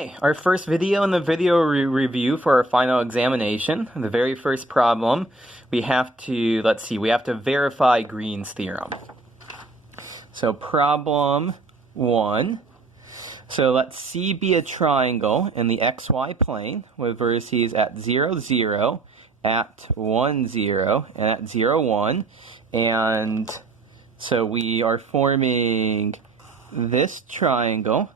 Okay, our first video in the video review for our final examination. The very first problem, we have to, we have to verify Green's theorem. So problem 1. So let C be a triangle in the xy plane with vertices at 0, 0, at 1, 0, and at 0, 1. And so we are forming this triangle.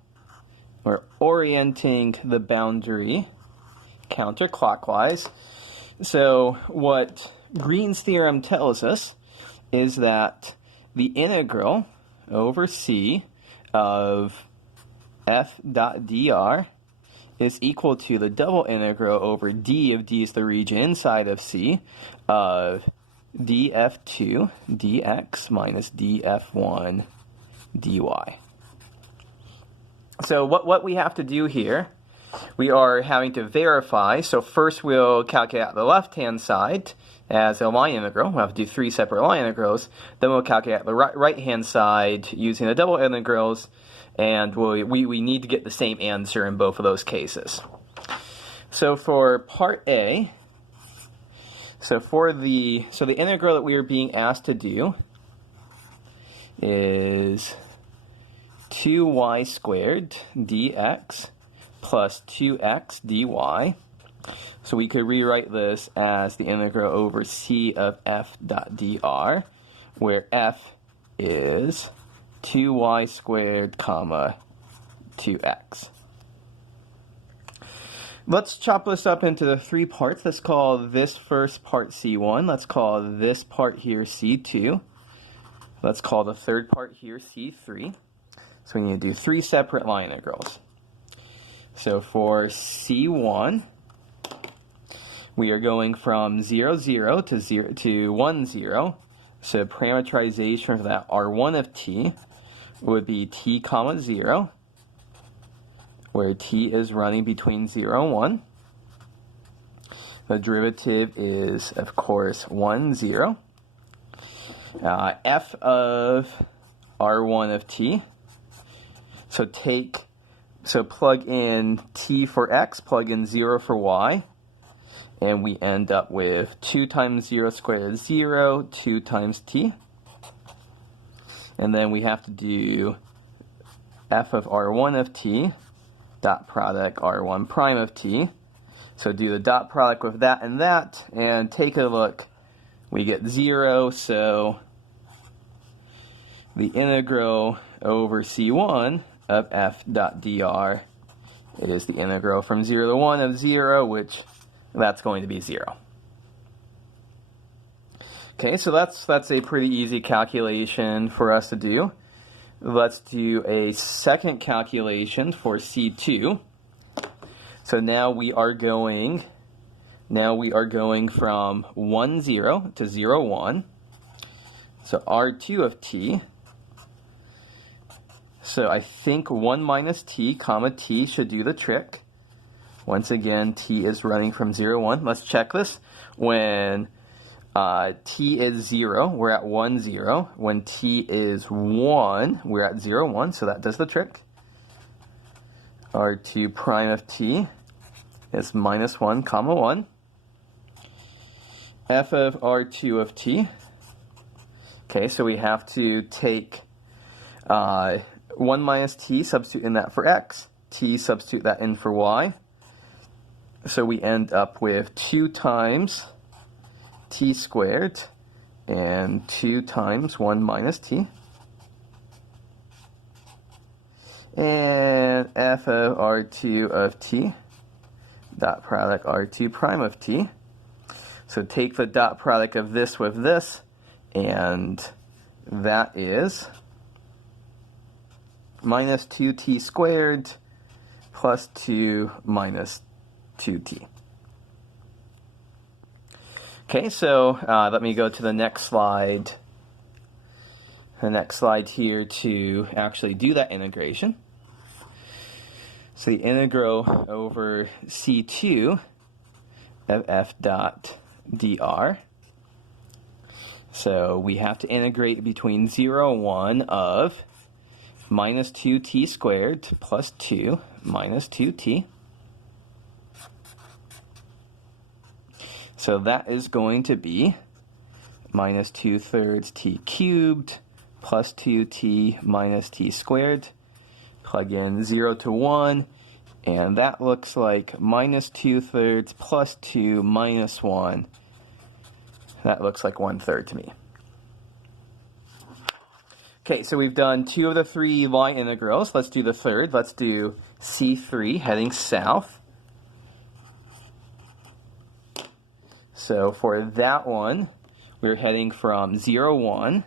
We're orienting the boundary counterclockwise. So what Green's theorem tells us is that the integral over C of f dot dr is equal to the double integral over d, if d is the region inside of C, of df2 dx minus df1 dy. So what we have to do here, we are having to verify. So first we'll calculate out the left-hand side as a line integral. We'll have to do 3 separate line integrals. Then we'll calculate the right-hand side using the double integrals, and we need to get the same answer in both of those cases. So for part A, so the integral that we are being asked to do is 2y squared dx plus 2x dy. So we could rewrite this as the integral over C of f dot dr, where f is 2y squared comma 2x. Let's chop this up into the 3 parts. Let's call this first part C1. Let's call this part here C2. Let's call the third part here C3. So we need to do 3 separate line integrals. So for C1, we are going from 0, 0 to 1, 0. So parameterization for that R1 of t would be t comma 0, where t is running between 0 and 1. The derivative is, of course, 1, 0. F of R1 of t. So plug in t for x, plug in 0 for y, and we end up with 2 times 0 squared is 0, 2 times t. And then we have to do f of r1 of t, dot product r1 prime of t. So do the dot product with that, and take a look. We get 0, so the integral over C1 of f dot dr, it is the integral from 0 to 1 of 0, which that's going to be 0. Okay, so that's a pretty easy calculation for us to do. Let's do a second calculation for C2. So now we are going from 1, 0 to 0, 1. So R2 of t. So I think 1 minus t comma t should do the trick. Once again, t is running from 0, 1. Let's check this. When t is 0, we're at 1, 0. When t is 1, we're at 0, 1. So that does the trick. R2 prime of t is minus 1 comma 1. F of R2 of t. Okay, so we have to take 1 minus t, substitute in that for x, t substitute that in for y. So we end up with 2 times t squared and 2 times 1 minus t. And f of r2 of t, dot product r2 prime of t. So take the dot product of this with this, and that is minus 2t squared plus 2 minus 2t. Okay, so let me go to the next slide. The next slide here to actually do that integration. So the integral over C2 of f dot dr. So we have to integrate between 0 and 1 of minus 2t squared plus 2 minus 2t. So that is going to be minus 2/3 t cubed plus 2t minus t squared. Plug in 0 to 1, and that looks like minus 2/3 plus 2 minus 1. That looks like 1/3 to me. Okay, so we've done 2 of the 3 line integrals. Let's do the third. Let's do C3 heading south. So for that one, we're heading from 0, 1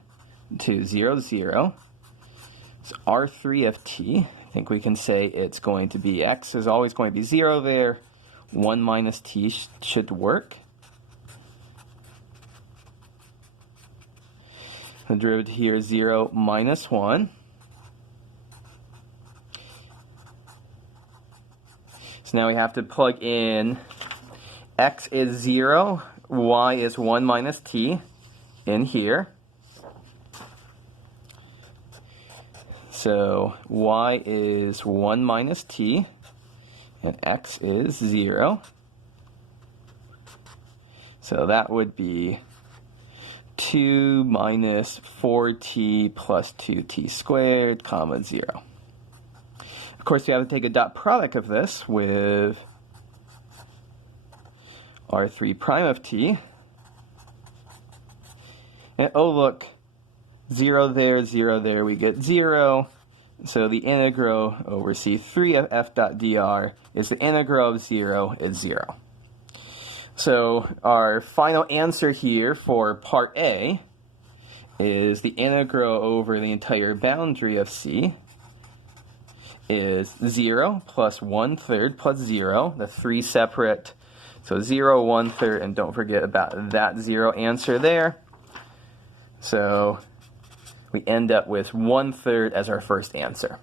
to 0, 0. So R3 of t, I think we can say it's going to be x is always going to be 0 there. 1 minus t should work. The derivative here is 0 minus 1. So now we have to plug in x is 0, y is 1 minus t in here. So y is 1 minus t, and x is 0. So that would be 2 minus 4t plus 2t squared, comma 0. Of course, you have to take a dot product of this with R3 prime of t. And oh look, 0 there, 0 there, we get 0. So the integral over C3 of f dot dr is the integral of 0 is 0. So our final answer here for part A is the integral over the entire boundary of C is 0 plus 1/3 plus 0, the 3 separate. So 0, 1/3, and don't forget about that 0 answer there. So we end up with 1/3 as our first answer.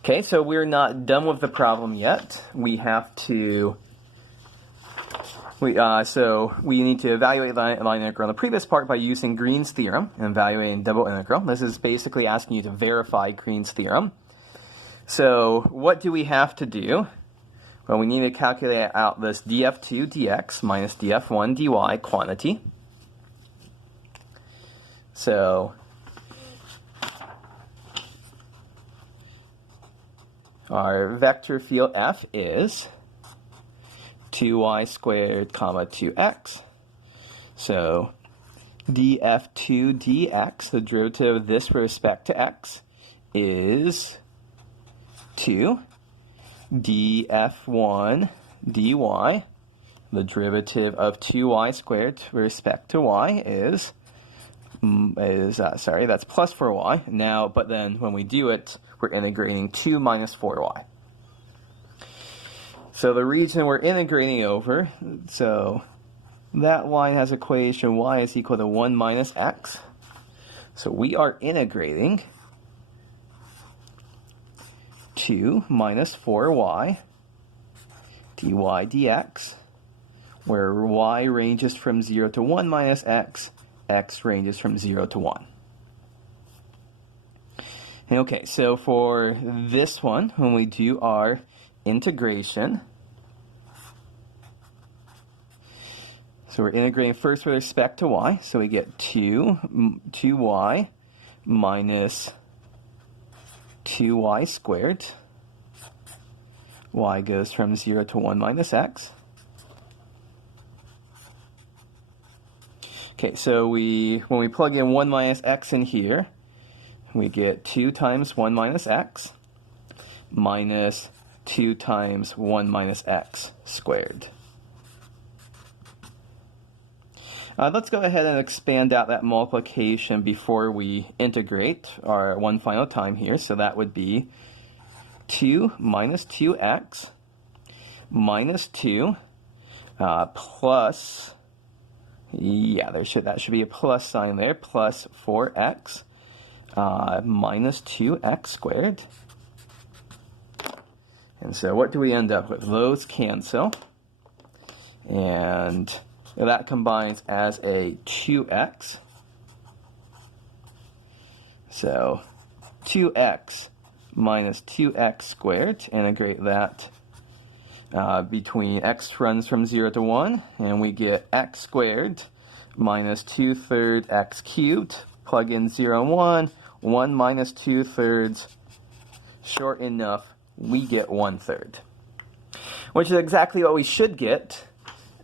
Okay, so we're not done with the problem yet. We have to, so we need to evaluate line integral in the previous part by using Green's theorem and evaluating double integral. This is basically asking you to verify Green's theorem. So what do we have to do? Well, we need to calculate out this df2 dx minus df1 dy quantity. So our vector field f is 2y squared comma 2x. So df2 dx, the derivative of this with respect to x, is 2. df1 dy, the derivative of 2y squared with respect to y is that's plus 4y. Now, but then when we do it, we're integrating 2 minus 4y. So the region we're integrating over, so that line has equation y is equal to 1 minus x. So we are integrating 2 minus 4y dy dx, where y ranges from 0 to 1 minus x, x ranges from 0 to 1. Okay, so for this one, when we do our integration, so we're integrating first with respect to y, so we get 2y minus 2y squared. Y goes from 0 to 1 minus x. Okay, so when we plug in 1 minus x in here, we get 2 times 1 minus x minus 2 times 1 minus x squared. Let's go ahead and expand out that multiplication before we integrate our one final time here. So that would be 2 minus 2x minus 2 plus, that should be a plus sign there, plus 4x minus 2x squared. And so what do we end up with? Those cancel, and that combines as a 2x. So 2x minus 2x squared, integrate that between x runs from 0 to 1, and we get x squared minus 2/3 x cubed, plug in 0 and 1 minus 2/3, short enough, we get 1/3, which is exactly what we should get.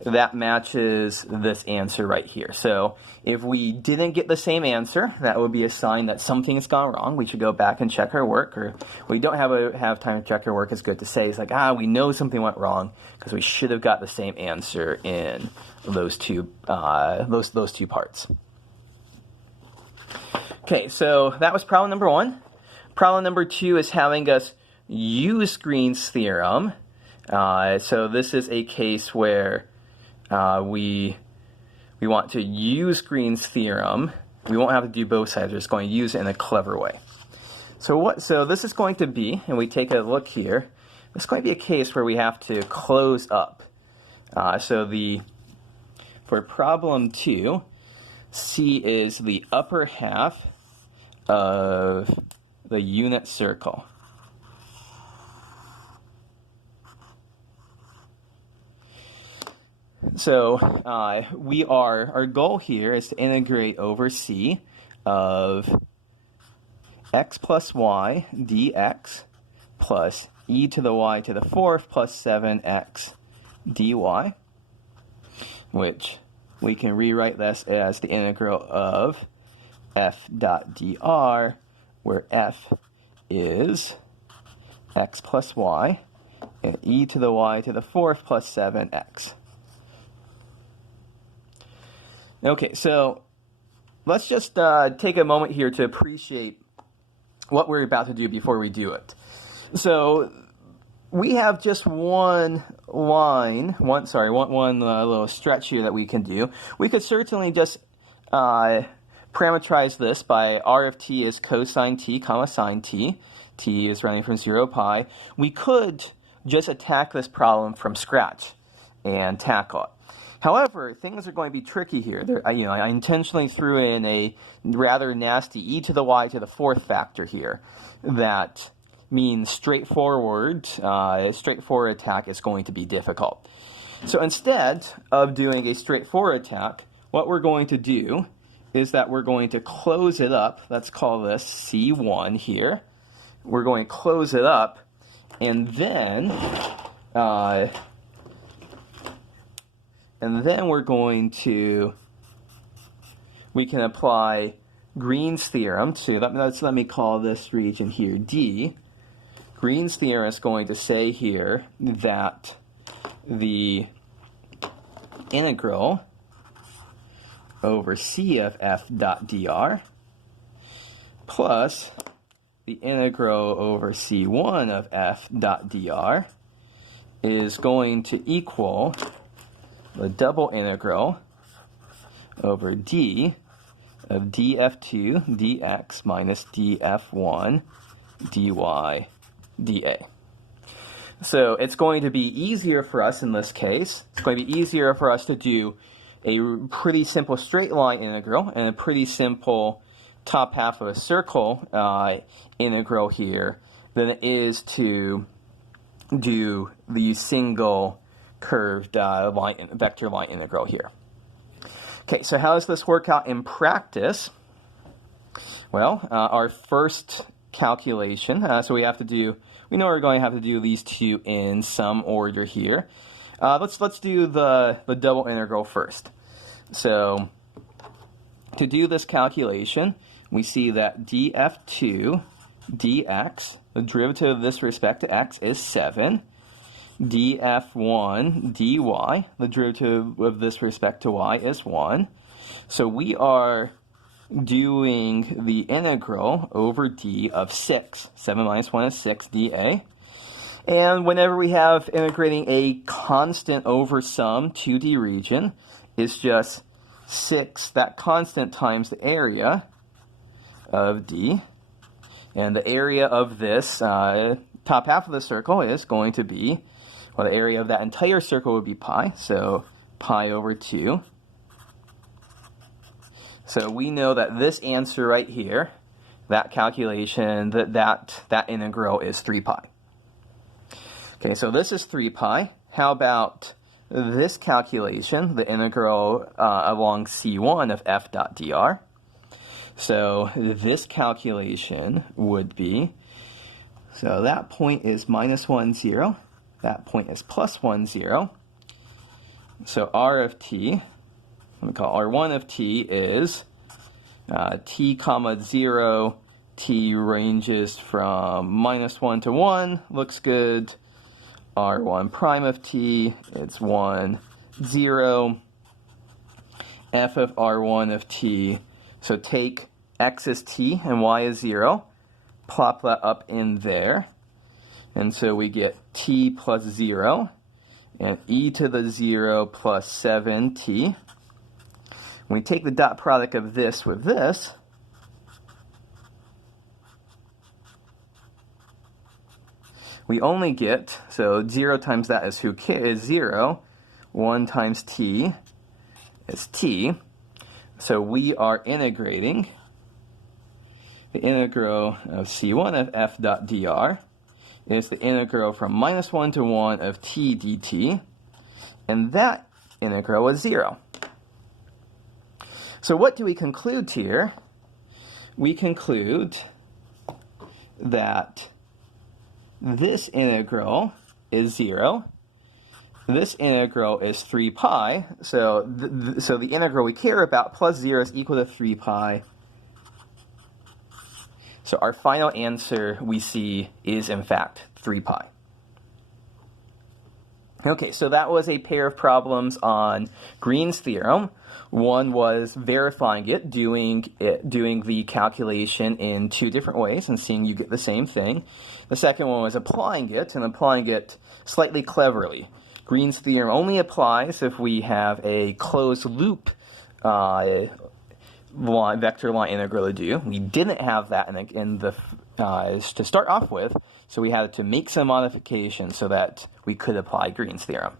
That matches this answer right here. So if we didn't get the same answer, that would be a sign that something's gone wrong. We should go back and check our work, or we don't have time to check our work. It's good to say, it's like, we know something went wrong because we should have got the same answer in those two parts. Okay, so that was problem number 1. Problem number 2 is having us use Green's theorem. So this is a case where we want to use Green's theorem. We won't have to do both sides. We're just going to use it in a clever way. So this is going to be, and we take a look here, it's going to be a case where we have to close up. For problem 2, C is the upper half of the unit circle. So our goal here is to integrate over C of x plus y dx plus e to the y to the 4th plus 7x dy, which we can rewrite this as the integral of f dot dr, where f is x plus y and e to the y to the 4th plus 7x. Okay, so let's just take a moment here to appreciate what we're about to do before we do it. So we have just one little stretch here that we can do. We could certainly just parameterize this by r of t is cosine t comma sine t. T is running from 0 to pi. We could just attack this problem from scratch and tackle it. However, things are going to be tricky here. I intentionally threw in a rather nasty e to the y to the 4th factor here. That means straightforward attack is going to be difficult. So instead of doing a straightforward attack, what we're going to do is that we're going to close it up. Let's call this C1 here. We're going to close it up, and then we can apply Green's theorem to, let me call this region here D. Green's theorem is going to say here that the integral over C of f dot dr plus the integral over C1 of f dot dr is going to equal the double integral over d of df2 dx minus df1 dy dA. So it's going to be easier for us in this case. It's going to be easier for us to do a pretty simple straight line integral and a pretty simple top half of a circle integral here than it is to do the single curved vector line integral here. Okay, so how does this work out in practice? Well, our first calculation, so we know we're going to have to do these two in some order here. Let's do the double integral first. So to do this calculation, we see that df2 dx, the derivative of this respect to x, is 7. df1 dy, the derivative of this respect to y, is 1. So we are doing the integral over d of 6. 7 minus 1 is 6 dA. And whenever we have integrating a constant over some 2D region, it's just 6, that constant, times the area of d. And the area of this top half of the circle is going to be, well, the area of that entire circle would be pi, so pi over 2. So we know that this answer right here, that calculation, that integral is 3 pi. Okay, so this is 3 pi. How about this calculation, the integral along C1 of f dot dr? So this calculation would be, so that point is minus 1, 0. That point is plus 1, 0. So r of t, let me call r1 of t is t comma 0, t ranges from minus 1 to 1, looks good. R1 prime of t, it's 1, 0. F of r1 of t, so take x is t and y is 0, plop that up in there, and so we get t plus 0, and e to the 0 plus 7t. When we take the dot product of this with this, we only get, so 0 times that is who is 0, 1 times t is t. So we are integrating the integral of c1 of f dot dr is the integral from minus 1 to 1 of t dt, and that integral is 0. So what do we conclude here? We conclude that this integral is 0. This integral is 3 pi, so the integral we care about plus 0 is equal to 3 pi. So our final answer we see is in fact 3 pi. Okay, so that was a pair of problems on Green's theorem. One was verifying it, doing the calculation in 2 different ways and seeing you get the same thing. The second one was applying it, and applying it slightly cleverly. Green's theorem only applies if we have a closed loop vector line integral to do. We didn't have that to start off with, so we had to make some modifications so that we could apply Green's theorem.